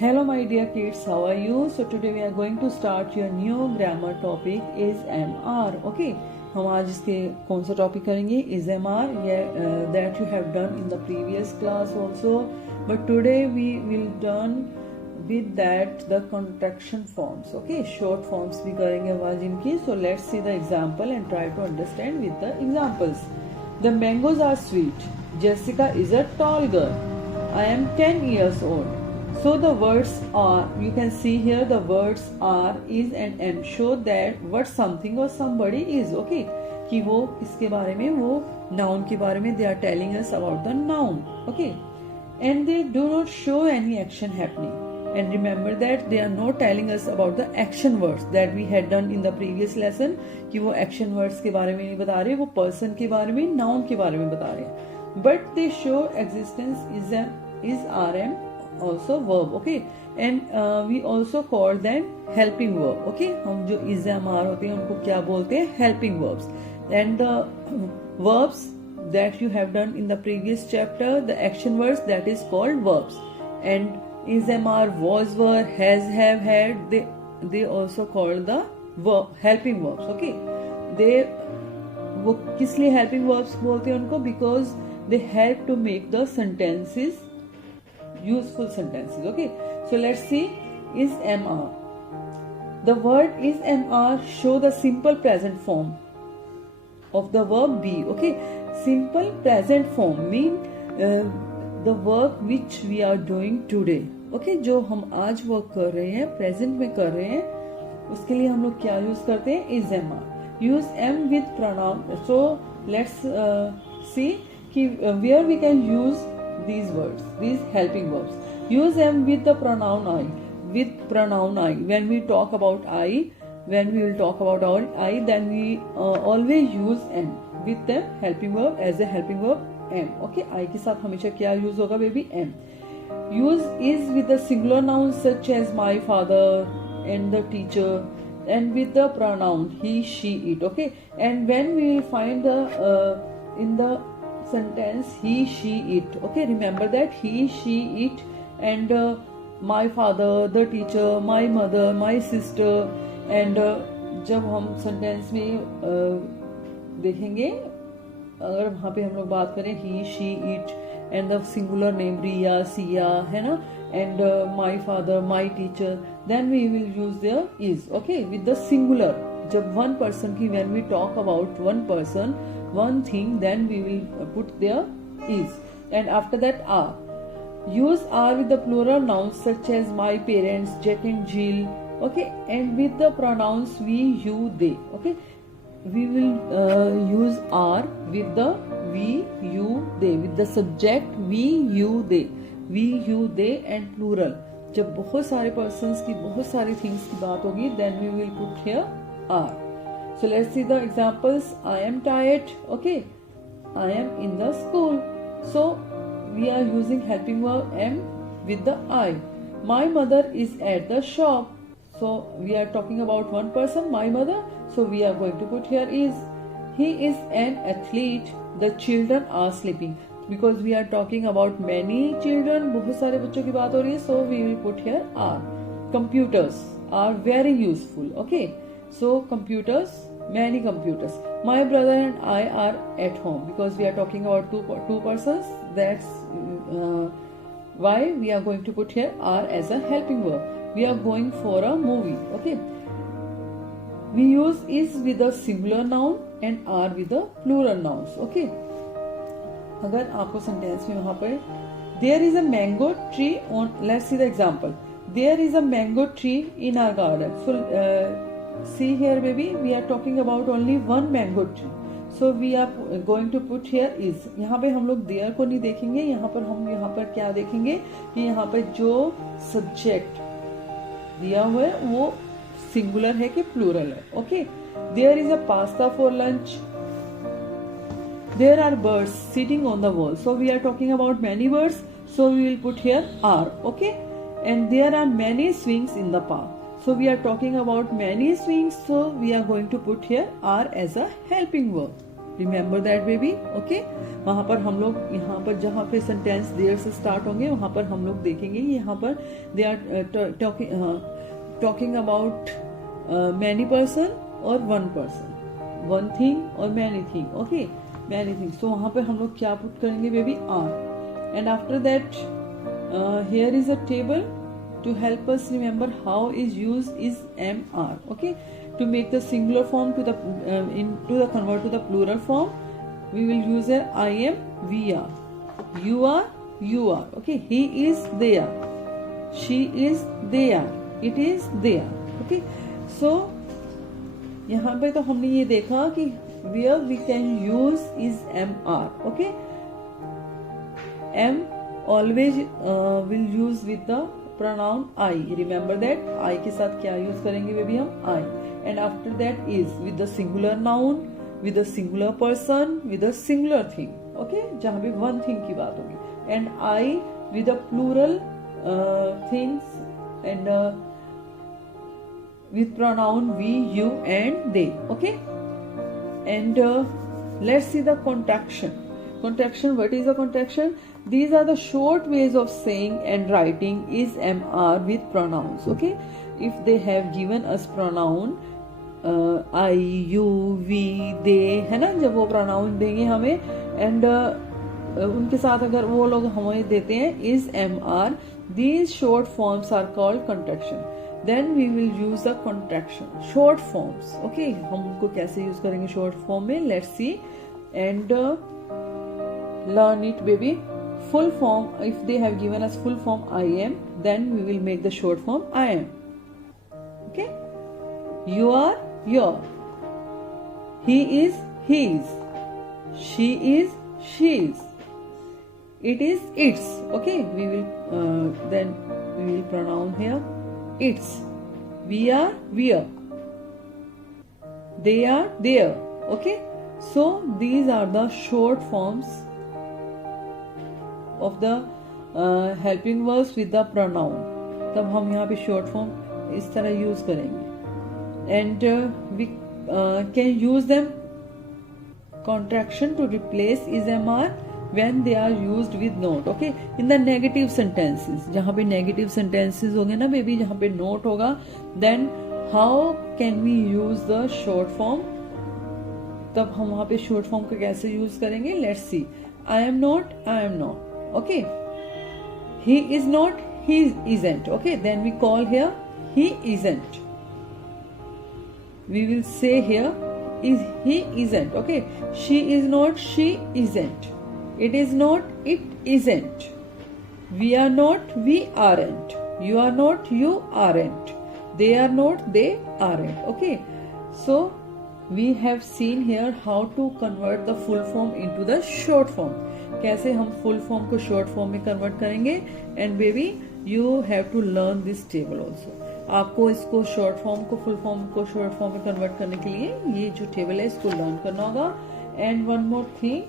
Hello my dear kids, how are you? So today we are going to start your new grammar topic is MR. Okay, हम आज इसके कौन सा topic करेंगे? Is MR, that you have done in the previous class also, but today we will done with that the contraction forms. Okay, short forms भी करेंगे आज इनकी. So let's see the example and try to understand with the examples. The mangoes are sweet. Jessica is a tall girl. I am 10 years old. So the words are, you can see here the words are, is and am show that what something or somebody is. Okay, कि वो इसके बारे में, वो noun के बारे में, they are telling us about the noun. Okay, and they do not show any action happening. And remember that they are not telling us about the action words that we had done in the previous lesson. कि वो action words के बारे में नहीं बता रहे, वो person के बारे में, noun के बारे में बता रहे हैं. But they show existence is RM, also verb. Okay, and we also call them helping verb. Okay, हम जो is are होते हैं उनको क्या बोलते हैं? Helping verbs. And the verbs that you have done in the previous chapter, the action words, that is called verbs. And is are, was, were, has, have, had, they also called the verb, helping verbs. Okay, they वो किस लिए helping verbs बोलते हैं उनको? Because they help to make the sentences useful sentences. Okay, so let's see is MR. The word is MR show the simple present form of the verb be. Okay, simple present form mean the work which we are doing today. Okay, जो हम आज work कर रहे हैं, present में कर रहे हैं, उसके लिए हम लोग क्या यूज करते हैं? is MR. Use M with pronoun. So let's see कि where we can use these words, these helping verbs. Use them with the pronoun I. With pronoun I. When we talk about I, when we will talk about our I, then we always use M with the helping verb as a helping verb M. Okay, I के साथ हमेशा क्या use होगा baby? M. Use is with the singular nouns such as my father and the teacher, and with the pronoun he, she, it. Okay, and when we will find the in the sentence he, she, it. Okay, remember that he, she, it, and my father, the teacher, my mother, my sister. And जब हम sentence में देखेंगे, अगर वहाँ पे हम लोग बात करें he, she, it, and the singular name Riya, Sia, है ना, and my father, my teacher, then we will use the is. Okay, with the singular. जब one person की, when we talk about one person, one thing, then we will put there is. And after that are. Use are with the plural nouns such as my parents, Jack and Jill. Okay, and with the pronouns we, you, they. Okay, we will use are with the we, you, they, with the subject we, you, they, we, you, they, and plural. जब बहुत सारे persons की, बहुत सारी things की बात होगी, then we will put here are. So let's see the examples. I am tired. Okay, I am in the school. So we are using helping verb am with the I. My mother is at the shop. So we are talking about one person, my mother. So we are going to put here is. He is an athlete. The children are sleeping. Because we are talking about many children, बहुत सारे बच्चों की बात हो रही है. So we will put here are. Computers are very useful. Okay. So computers, many computers. My brother and I are at home, because we are talking about two persons. That's why we are going to put here are as a helping verb. We are going for a movie. Okay. We use is with a singular noun and are with the plural nouns. Okay. अगर आपको sentence में वहाँ पर there is a mango tree on. Let's see the example. There is a mango tree in our garden. So see here baby, we are talking about only one mango tree. So we are going to put here is. यहाँ पे हम लोग there को नहीं देखेंगे, यहाँ पर हम यहाँ पर क्या देखेंगे कि यहाँ पर जो subject दिया हुआ है वो singular है कि plural है. Okay, there is a pasta for lunch. There are birds sitting on the wall. So we are talking about many birds. So we will put here are. Okay, and there are many swings in the park. So we are talking about many swings. So we are going to put here are as a helping verb. Remember that baby, okay. वहां पर हम लोग यहाँ पर जहाँ पे sentence there से start होंगे वहां पर हम लोग देखेंगे यहाँ पर they are talking about many person और वन पर्सन, वन थिंग और many thing, okay, many thing. So वहां पर हम लोग क्या पुट करेंगे बेबी, आर। And after that here is a table to help us remember how is used is MR, okay. To make the singular form to the convert to the plural form, we will use a I am, we are, you are, okay. He is there, she is there, it is there, okay. So यहाँ पे तो हमने ये देखा कि where we can use is MR, okay. M always will use with the pronoun I. Remember that I के साथ क्या यूज करेंगे बेबी हम, I. And after that is with the singular noun, with the singular person, with the singular thing, okay, जहाँ भी one thing की बात होगी. And I with the plural things and with pronoun we, you and they, okay. And let's see the contraction. Contraction, what is a contraction? These are the short ways of saying and writing is MR with pronouns, okay. If they have given us pronoun I, you, we, they, है ना, जब वो pronoun देंगे हमें and उनके साथ अगर वो लोग हमें देते हैं is MR, these short forms are called contraction. Then we will use the contraction, short forms, okay. हम उनको कैसे यूज करेंगे short form में, let's see and learn it baby. Full form, if they have given us full form I am, then we will make the short form I am, okay. You are your, he is his, she is she's, it is its, okay. We will then we will pronoun here its, we are we're, they are there, okay. So these are the short forms of the helping verbs with the pronoun. तब हम यहाँ पे short form इस तरह use करेंगे and we can use them contraction to replace is MR when they are used with note, okay. In the negative sentences, जहाँ पे negative sentences होंगे ना बेबी, जहाँ पे note होगा, then how can we use the short form? तब हम वहाँ पे short form को कैसे use करेंगे, let's see. I am not, okay. He is not, he isn't, okay. Then we call here he isn't. We will say here is he isn't, okay. She is not, she isn't. It is not, it isn't. We are not, we aren't. You are not, you aren't. They are not, they aren't, okay. So we have seen here how to convert the full form into the short form. कैसे हम full form को short form में convert करेंगे and baby you have to learn this table also. आपको इसको short form को full form को short form में कन्वर्ट करने के लिए ये जो टेबल है इसको लर्न करना होगा. And one more thing,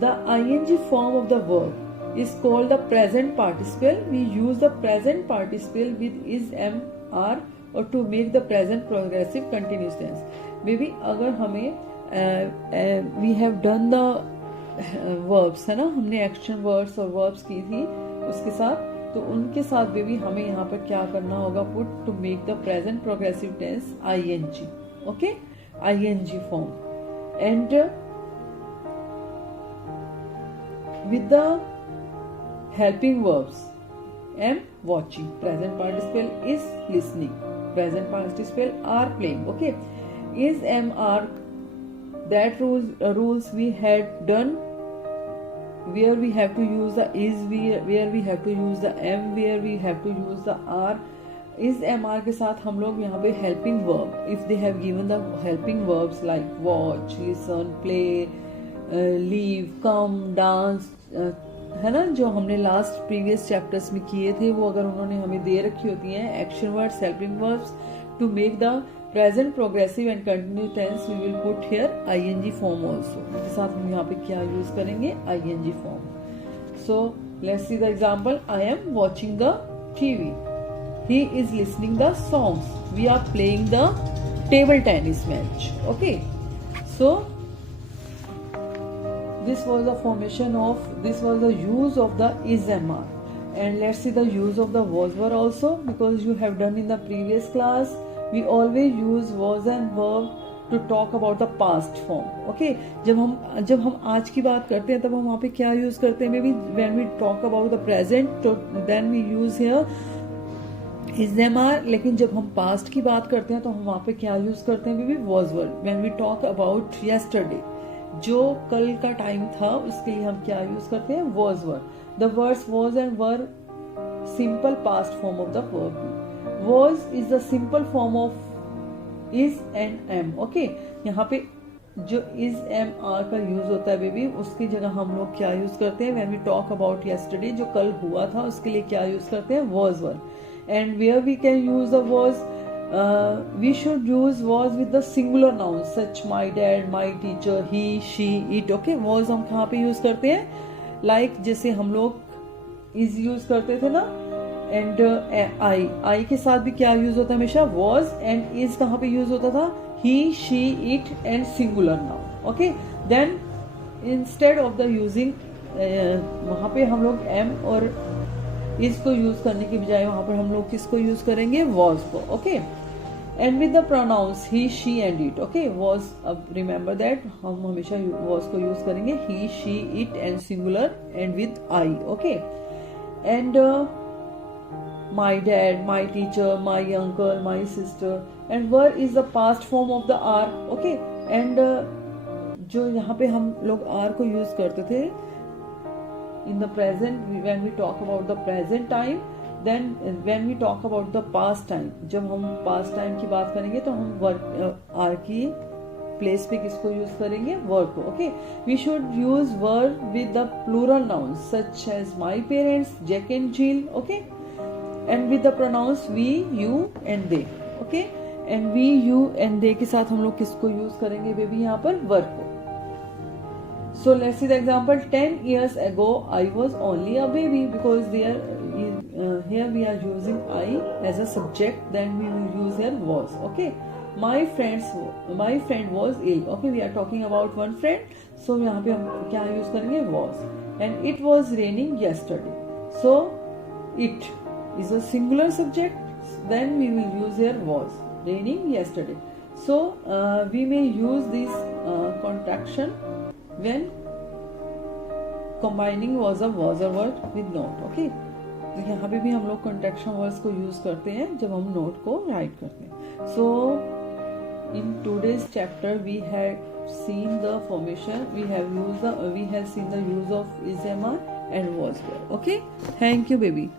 the ING form of the verb is called the present participle. We use the present participle with is, am, are or to make the present progressive continuous tense. Maybe अगर हमें we have done the verbs है ना, हमने action words और verbs की थी उसके साथ, तो उनके साथ बेबी हमें यहाँ पर क्या करना होगा, put to make the present progressive tense ing, okay, ing form. And with the helping verbs, am watching, present participle is listening, present participle are playing, okay. Is, am, are, that rules we had done, where we have to use the is, where we have to use the am, where we have to use the are. is, am, are के साथ हम लोग यहाँ पे helping verb, if they have given the helping verbs like watch, listen, play, leave, come, dance, है ना, जो हमने लास्ट प्रीवियस चैप्टर्स में किए थे, वो अगर उन्होंने हमें दे रखी होती हैं action words, helping verbs to make the present progressive and continue tense, we will put here ING form also. इसके साथ हम यहाँ पे क्या यूज करेंगे, ING form. So let's see the example. I am watching the TV, he is listening the songs, we are playing the table tennis match, okay. So this was the formation of, this was the use of the is MR. And let's see the use of the was were also, because you have done in the previous class. We always use was and verb to talk about the past form. Okay, जब हम आज की बात करते हैं तब हम वहाँ पे क्या यूज करते हैं? Maybe when we talk about the present, then we use here is MR. लेकिन जब हम पास्ट की बात करते हैं तो हम वहाँ पे क्या यूज करते हैं? Maybe was were. When we talk about yesterday, जो कल का टाइम था उसके लिए हम क्या यूज करते हैं? Was were. The words was and were simple past form of the verb. Was is the simple form of is and am. Okay, यहाँ पे जो is am are का यूज होता है बेबी, उसकी जगह हम लोग क्या यूज करते हैं? When we talk about yesterday, जो कल हुआ था उसके लिए क्या यूज करते हैं? Was were. And where we can use the was, we should use was with the singular nouns such my dad, my teacher, he, she, it. Okay, was हम कहाँ पे यूज करते हैं? Like जैसे हम लोग is यूज करते थे ना, and I के साथ भी क्या यूज होता है हमेशा? Was. And is कहाँ पे यूज होता था? He, she, it and singular noun. Okay, then instead of the using वहाँ पे हम लोग am और is को यूज करने की बजाय वहाँ पर हम लोग किसको यूज करेंगे? Was को. Okay, and with the pronouns he, she and it. Okay, was, अब remember that हम हमेशा was को यूज करेंगे he, she, it and singular and with I. Okay, and my dad, my teacher, my uncle, my sister. And were is the past form of the are. Okay, and जो यहाँ पे हम लोग are को use करते थे in the present, when we talk about the present time, then when we talk about the past time, जब हम past time की बात करेंगे तो हम are की place पे किसको यूज करेंगे? were को. Okay, we should use were with the plural nouns such as my parents, Jack and Jill. Okay, and with the pronouns we, you and they. Okay, and we, you and they के साथ हम लोग किसको use करेंगे baby? यहाँ पर were को. So let's see the example. 10 years ago I was only a baby, because here we are using I as a subject, then we will use here was. Okay, my friend was ill. Okay, we are talking about one friend, so यहाँ पे हम क्या use करेंगे? was. And it was raining yesterday, so it is a singular subject, then we will use here was. Raining yesterday. So we may use this contraction when combining was a word with note. Okay, तो यहाँ पे भी हम लोग contraction words को use करते हैं जब हम note को write करते हैं. So in today's chapter we have seen the formation, we have seen the use of is, am, are and was were. Okay, thank you baby.